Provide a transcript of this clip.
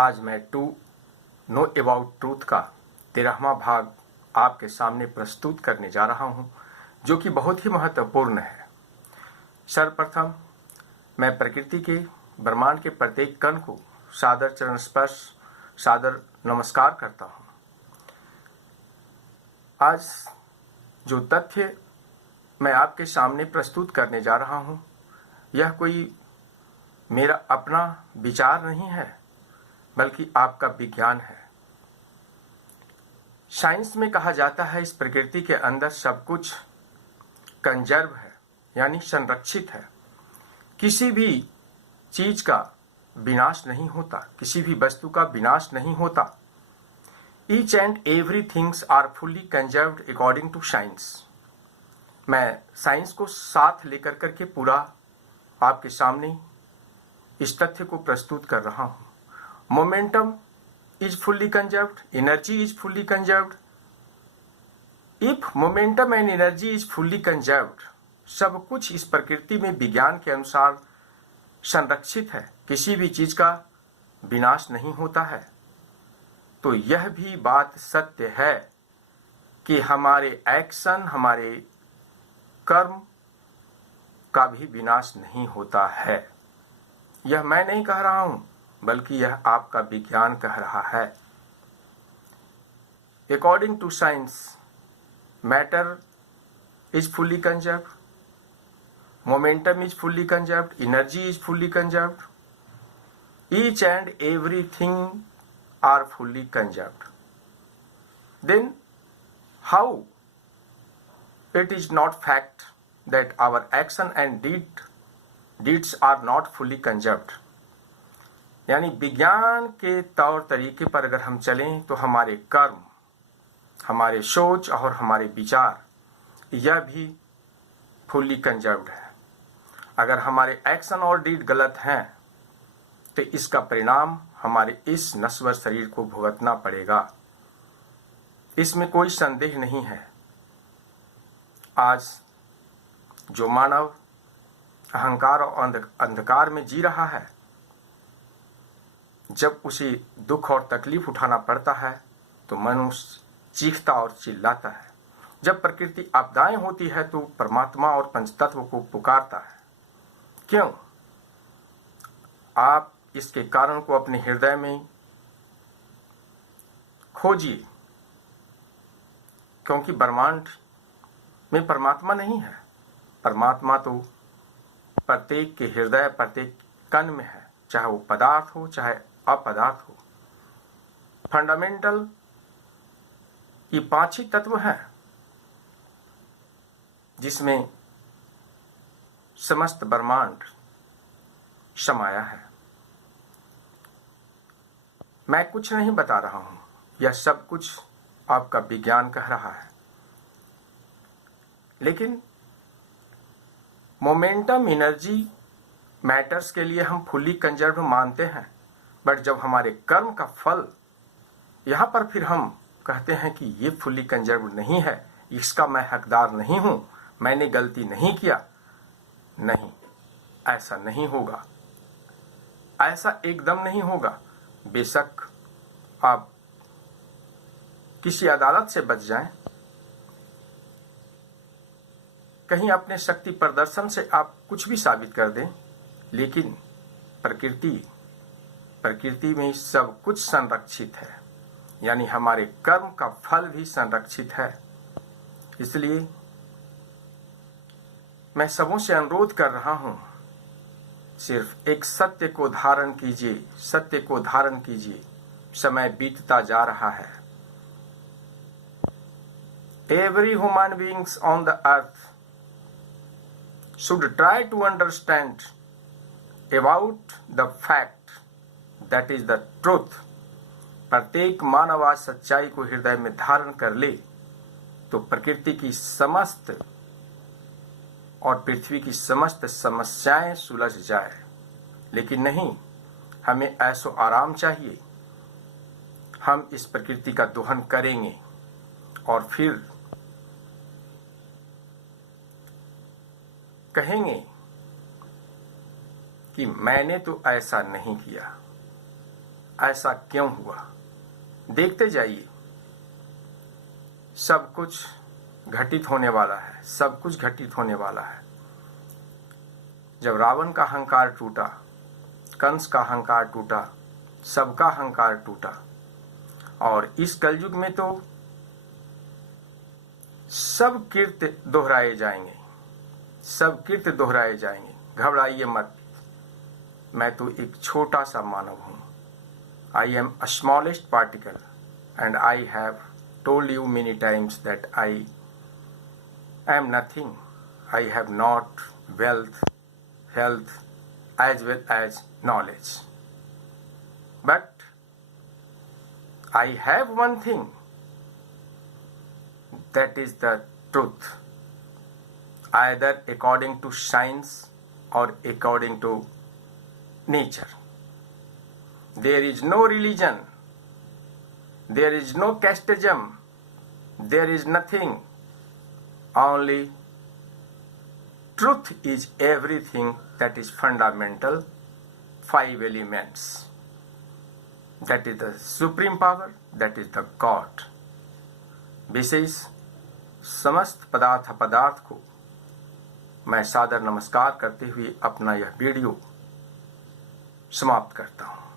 आज मैं to know about truth का 13वां भाग आपके सामने प्रस्तुत करने जा रहा हूं, जो कि बहुत ही महत्वपूर्ण है। सर्वप्रथम मैं प्रकृति के ब्रह्मांड के प्रत्येक कण को सादर चरण स्पर्श सादर नमस्कार करता हूं। आज जो तथ्य मैं आपके सामने प्रस्तुत करने जा रहा हूं, यह कोई मेरा अपना विचार नहीं है, बल्कि आपका विज्ञान है। साइंस में कहा जाता है इस प्रकृति के अंदर सब कुछ कंजर्व है, यानी संरक्षित है। किसी भी चीज का विनाश नहीं होता, किसी भी वस्तु का विनाश नहीं होता। Each and every things are fully conserved according to science. मैं साइंस को साथ लेकर करके पूरा आपके सामने इस तथ्य को प्रस्तुत कर रहा हूं। Momentum is fully conserved, energy is fully conserved. If momentum and energy is fully conserved, सब कुछ इस प्रकृति में विज्ञान के अनुसार संरक्षित है, किसी भी चीज का विनाश नहीं होता है, तो यह भी बात सत्य है कि हमारे एक्शन, हमारे कर्म का भी विनाश नहीं होता है। यह मैं नहीं कह रहा हूं, बल्कि यह आपका विज्ञान कह रहा है। According to science, matter is fully conserved, momentum is fully conserved, energy is fully conserved, each and everything are fully conserved. Then how it is not fact that our action and deeds are not fully conserved। यानी विज्ञान के तौर तरीके पर अगर हम चलें तो हमारे कर्म, हमारे सोच और हमारे विचार, यह भी फुल्ली कंजर्व्ड है। अगर हमारे एक्शन और डीड गलत हैं तो इसका परिणाम हमारे इस नश्वर शरीर को भुगतना पड़ेगा, इसमें कोई संदेह नहीं है। आज जो मानव अहंकार और अंधकार में जी रहा है, जब उसे दुख और तकलीफ उठाना पड़ता है तो मनुष्य चीखता और चिल्लाता है। जब प्रकृति आपदाएं होती है तो परमात्मा और पंचतत्व को पुकारता है। क्यों? आप इसके कारण को अपने हृदय में खोजिए, क्योंकि ब्रह्मांड में परमात्मा नहीं है। परमात्मा तो प्रत्येक के हृदय, प्रत्येक कण में है, चाहे वो पदार्थ हो चाहे अपदार्थ हो। फंडामेंटल ये 5 ही तत्व हैं जिसमें समस्त ब्रह्मांड समाया है। मैं कुछ नहीं बता रहा हूं, यह सब कुछ आपका विज्ञान कह रहा है। लेकिन मोमेंटम, एनर्जी, मैटर्स के लिए हम फुल्ली कंजर्व मानते हैं, बट जब हमारे कर्म का फल यहां पर फिर हम कहते हैं कि ये फुल्ली कंजर्व नहीं है, इसका मैं हकदार नहीं हूं, मैंने गलती नहीं किया। नहीं, ऐसा नहीं होगा, ऐसा एकदम नहीं होगा। बेशक आप किसी अदालत से बच जाएं, कहीं अपने शक्ति प्रदर्शन से आप कुछ भी साबित कर दें, लेकिन प्रकृति में सब कुछ संरक्षित है, यानी हमारे कर्म का फल भी संरक्षित है। इसलिए मैं सबों से अनुरोध कर रहा हूं, सिर्फ एक सत्य को धारण कीजिए, सत्य को धारण कीजिए। समय बीतता जा रहा है। Every human beings on the earth should try to understand about the fact that is the truth। प्रत्येक मानव आज सच्चाई को हृदय में धारण कर ले तो प्रकृति की समस्त और पृथ्वी की समस्त समस्याएं सुलझ जाए। लेकिन नहीं, हमें ऐसो आराम चाहिए। हम इस प्रकृति का दोहन करेंगे और फिर कहेंगे कि मैंने तो ऐसा नहीं किया, ऐसा क्यों हुआ? देखते जाइए, सब कुछ घटित होने वाला है, सब कुछ घटित होने वाला है। जब रावण का अहंकार टूटा, कंस का अहंकार टूटा, सबका अहंकार टूटा, और इस कलयुग में तो सब कीर्ति दोहराए जाएंगे, सब कीर्ति दोहराए जाएंगे। घबराइए मत, मैं तो एक छोटा सा मानव हूं। I am a smallest particle and I have told you many times that I am nothing. I have not wealth, health, as well as knowledge. But I have one thing, that is the truth, either according to science or according to nature. There is no religion, there is no casteism, there is nothing, only truth is everything, that is fundamental, 5 elements. That is the supreme power, that is the God. विशेष समस्त पदार्थ को मैं सादर नमस्कार करते हुए अपना यह वीडियो समाप्त करता हूँ।